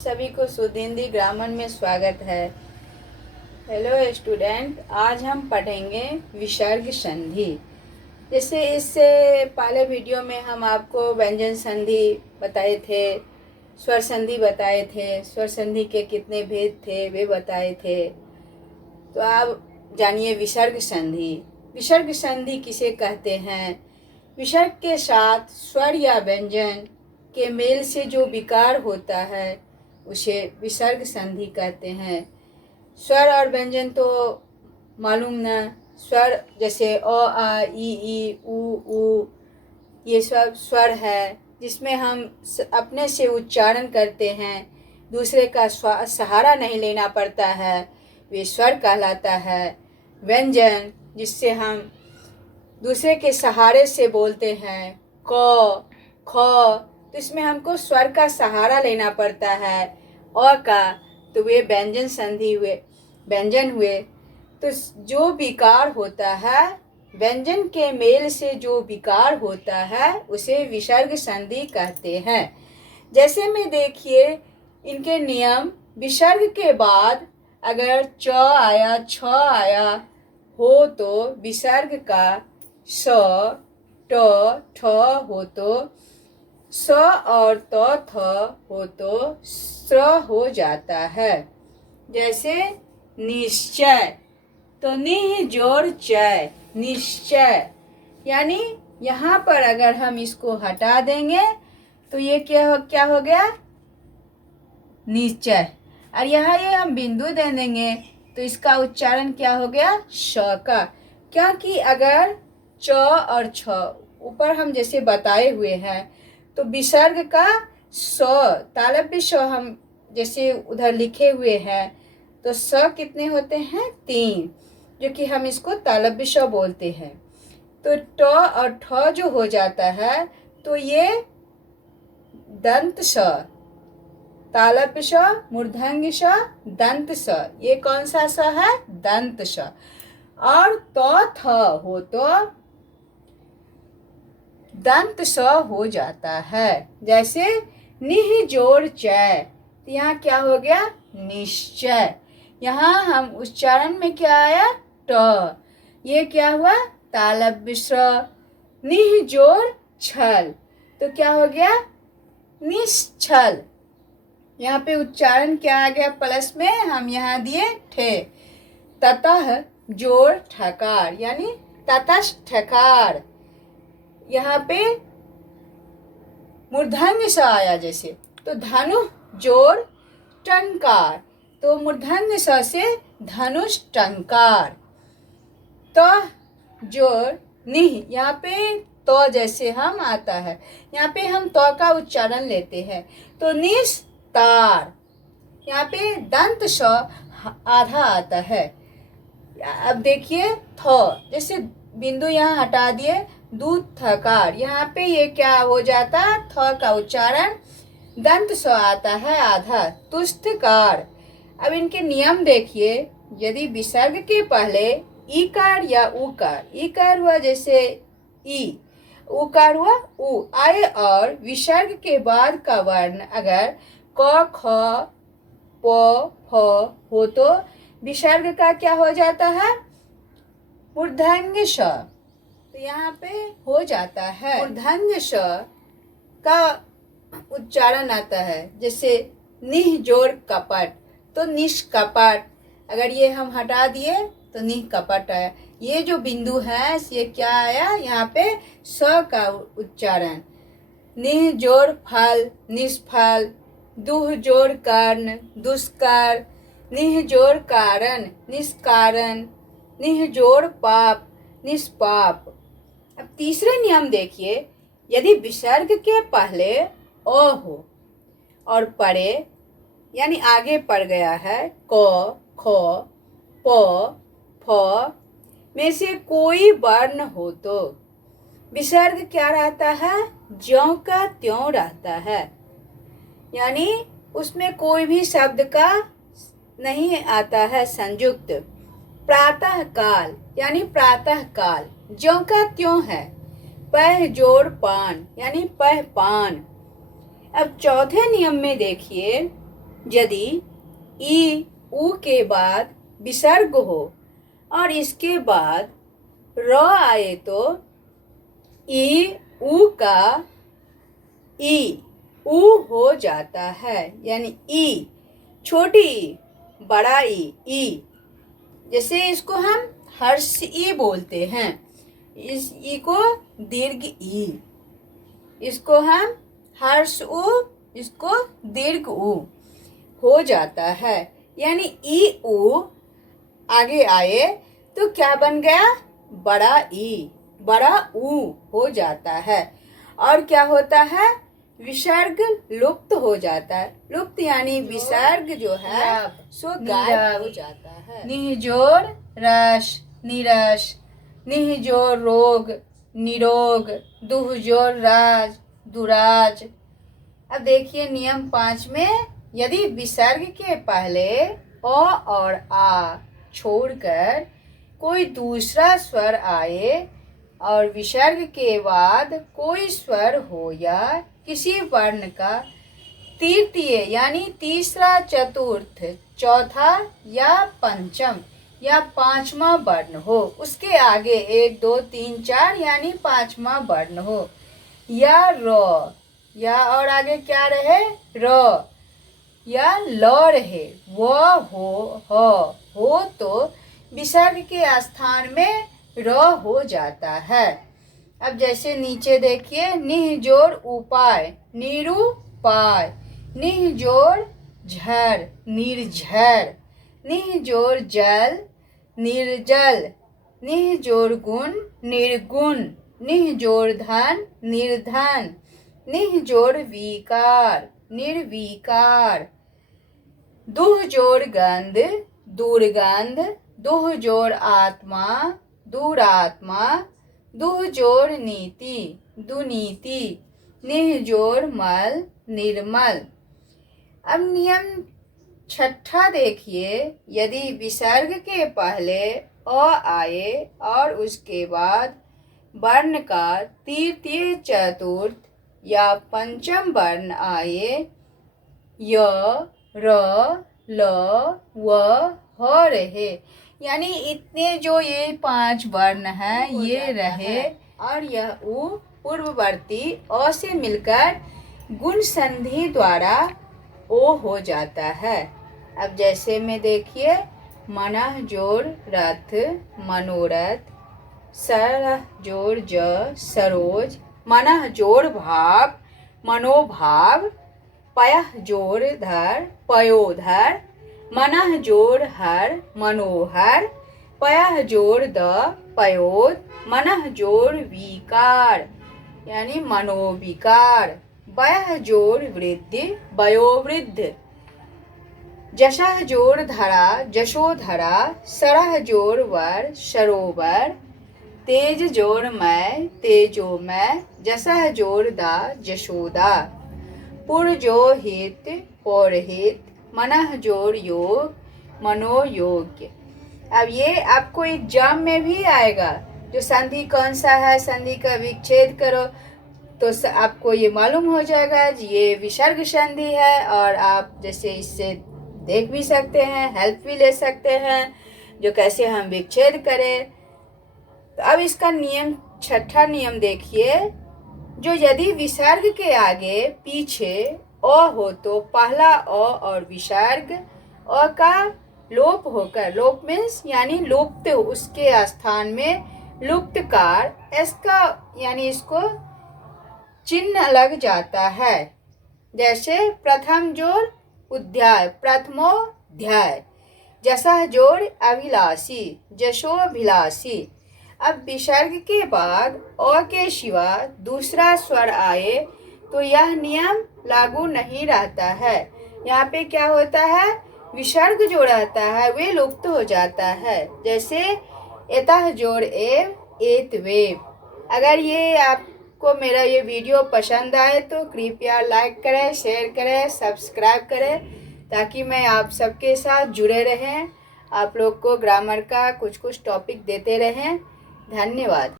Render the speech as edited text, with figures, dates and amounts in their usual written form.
सभी को शुद्ध हिंदी ग्रामर में स्वागत है। हेलो स्टूडेंट, आज हम पढ़ेंगे विसर्ग संधि। जैसे इससे पहले वीडियो में हम आपको व्यंजन संधि बताए थे, स्वर संधि बताए थे, स्वर संधि के कितने भेद थे वे बताए थे। तो आप जानिए विसर्ग संधि। विसर्ग संधि किसे कहते हैं? विसर्ग के साथ स्वर या व्यंजन के मेल से जो विकार होता है उसे विसर्ग संधि कहते हैं। स्वर और व्यंजन तो मालूम ना, स्वर जैसे अ आ ई उ ऊ, ये सब स्वर है जिसमें हम अपने से उच्चारण करते हैं, दूसरे का सहारा नहीं लेना पड़ता है, वे स्वर कहलाता है। व्यंजन जिससे हम दूसरे के सहारे से बोलते हैं, क ख, तो इसमें हमको स्वर का सहारा लेना पड़ता है। अ का, तो वे व्यंजन संधि हुए, व्यंजन हुए। तो जो विकार होता है, व्यंजन के मेल से जो विकार होता है उसे विसर्ग संधि कहते हैं। जैसे में देखिए इनके नियम। विसर्ग के बाद अगर च आया, छ आया हो तो विसर्ग का स, ट, ठ हो तो स और त, थ हो तो स्र हो जाता है। जैसे निश्चय, तो निह जोड़ चय, निश्चय। यानी यहाँ पर अगर हम इसको हटा देंगे तो ये क्या हो गया? निश्चय। और यहाँ ये हम बिंदु दे देंगे तो इसका उच्चारण क्या हो गया? श का। क्योंकि अगर च और छ ऊपर हम जैसे बताए हुए हैं तो विसर्ग का स, तालव्य स हम जैसे उधर लिखे हुए हैं तो स कितने होते हैं? 3, जो कि हम इसको तालव्य स बोलते हैं। तो ट और ठ जो हो जाता है तो ये दंत स, तालव्य स, मूर्धन्य स, दंत स, ये कौन सा स है? दंत स। और त थ हो तो दंत स हो जाता है। जैसे निह जोड़ चय, तो यहाँ क्या हो गया? निश्चय। यहाँ हम उच्चारण में क्या आया? ट, ये क्या हुआ? तालव्य स। निह जोड़ छल, तो क्या हो गया? निश्चल। यहाँ पे उच्चारण क्या आ गया? प्लस में हम यहाँ दिए ठे। ततः जोड़ ठकार, यानी ततष्ठकार। यहाँ पे मूर्धन्य स आया जैसे, तो धनु जोड़ टंकार, तो मूर्धन्य स से धनुष टंकार। त जोड़ निह, यहाँ पे तो जैसे हम आता है, यहाँ पे हम तो का उच्चारण लेते हैं तो निस्तार। यहाँ पे दंत स आधा आता है। अब देखिए थ, जैसे बिंदु यहाँ हटा दिए, दूध थकार, यहाँ पे ये क्या हो जाता? थ का उच्चारण दंत स आता है आधा, तुष्टकार। अब इनके नियम देखिए। यदि विसर्ग के पहले ईकार या उकार, ईकार हुआ जैसे ई, उकार हुआ उ आए और विसर्ग के बाद का वर्ण अगर क, ख, प, फ हो तो विसर्ग का क्या हो जाता है? मूर्धन्य ष। तो यहाँ पे हो जाता है मूर्धन्य ष का उच्चारण आता है। जैसे निह जोड़ कपट, तो निष्कपट। अगर ये हम हटा दिए तो निह कपट आया। ये जो बिंदु है ये क्या आया? यहाँ पे स का उच्चारण। निह जोड़ फल, निष्फल। दुह जोड़ कर्ण, दुष्कर। निह जोड़ कारण, निष्कारण। निह जोड़ पाप, निष्पाप। अब तीसरे नियम देखिए। यदि विसर्ग के पहले अ हो और परे, यानी आगे पड़ गया है, क, ख, प, फ में से कोई वर्ण हो तो विसर्ग क्या रहता है? ज्यों का त्यों रहता है। यानी उसमें कोई भी शब्द का नहीं आता है संयुक्त। प्रातः काल, यानी प्रातः काल ज्यों का त्यों है। पह जोड़ पान, यानी पह पान। अब चौथे नियम में देखिए, यदि ई ऊ के बाद विसर्ग हो और इसके बाद र आए तो ई ऊ का ई ऊ हो जाता है, यानी ई छोटी ई बड़ा ई। जैसे इसको हम हर्ष ई बोलते हैं, इस ई को दीर्घ ई, इसको हम हर्ष ऊ, इसको दीर्घ ऊ हो जाता है। यानी ई ऊ आगे आए तो क्या बन गया, बड़ा ई, बड़ा ऊ हो जाता है। और क्या होता है, विसर्ग लुप्त हो जाता है। लुप्त यानी विसर्ग जो है सो गायब हो जाता है। निहजोर रस निरस, निहजोर रोग निरोग, दुहजोर राज दुराज। अब देखिए नियम 5 में, यदि विसर्ग के पहले अ और आ छोड़कर कोई दूसरा स्वर आए और विसर्ग के बाद कोई स्वर हो या किसी वर्ण का तृतीय यानी तीसरा, चतुर्थ, चौथा या पंचम या पांचवा वर्ण हो, उसके आगे 1 2 3 4 यानी पांचवा वर्ण हो, या र, या और आगे क्या रहे, र, या ल रहे, व हो तो विसर्ग के स्थान में र हो जाता है। अब जैसे नीचे देखिए, निहजोर उपाय निरूपाय, निहजोर झर निर्झर, निहजोर जल निर्जल, निहजोर गुण निर्गुण, निहजोर धन निर्धन, निहजोर विकार निर्विकार, दुहजोर गंध दुर्गंध, दुहजोर आत्मा दुरात्मा, दुहजोर नीति दुनीति, निहजोर मल निर्मल। अब नियम 6 देखिए, यदि विसर्ग के पहले अ आए और उसके बाद वर्ण का तृतीय, चतुर्थ या पंचम वर्ण आए, य, र, ल, व, ह रहे, यानी इतने जो ये 5 वर्ण हैं ये रहे और यह ऊ पूर्ववर्ती अ से मिलकर गुण संधि द्वारा ओ हो जाता है। अब जैसे में देखिए, मनः जोर रथ मनोरथ, सरह जोर ज सरोज, मनः जोर भाव मनोभाव, पयः जोर धर पयोधर, मनः जोर हर मनोहर, पयः जोर द पयोद, मनः जोर विकार यानी मनोविकार, वयः जोर वृद्धि वयोवृद्ध, जशः जोर धरा जशोधरा, सरह जोर वर सरोवर, तेज जोर मैं तेजोमय, जसह जोर दा जशोदा, पुर जो हित पौरहित, मनः जोर योग मनोयोग्य। अब ये आपको एग्जाम में भी आएगा, जो संधि कौन सा है, संधि का विच्छेद करो तो आपको ये मालूम हो जाएगा जी ये विसर्ग संधि है। और आप जैसे इससे देख भी सकते हैं, हेल्प भी ले सकते हैं जो कैसे हम विच्छेद करें। तो अब इसका नियम 6ठा नियम देखिए, जो यदि विसर्ग के आगे पीछे अ हो तो पहला अ और विसर्ग अ का लोप होकर, लोप मीन्स यानी लुप्त, उसके स्थान में लुप्तकार इसका यानी इसको चिन्ह लग जाता है। जैसे प्रथम जोर उध्याय प्रथमोध्याय, जसह जोर अभिलाषी जशोभिलाषी। अब विसर्ग के बाद अ के सिवा दूसरा स्वर आए तो यह नियम लागू नहीं रहता है। यहाँ पे क्या होता है, विसर्ग जो रहता है वे लुप्त हो जाता है। जैसे एतः जोर एव एत वेव। अगर ये आपको मेरा ये वीडियो पसंद आए तो कृपया लाइक करें, शेयर करें, सब्सक्राइब करें, ताकि मैं आप सबके साथ जुड़े रहें, आप लोग को ग्रामर का कुछ कुछ टॉपिक देते रहें। धन्यवाद।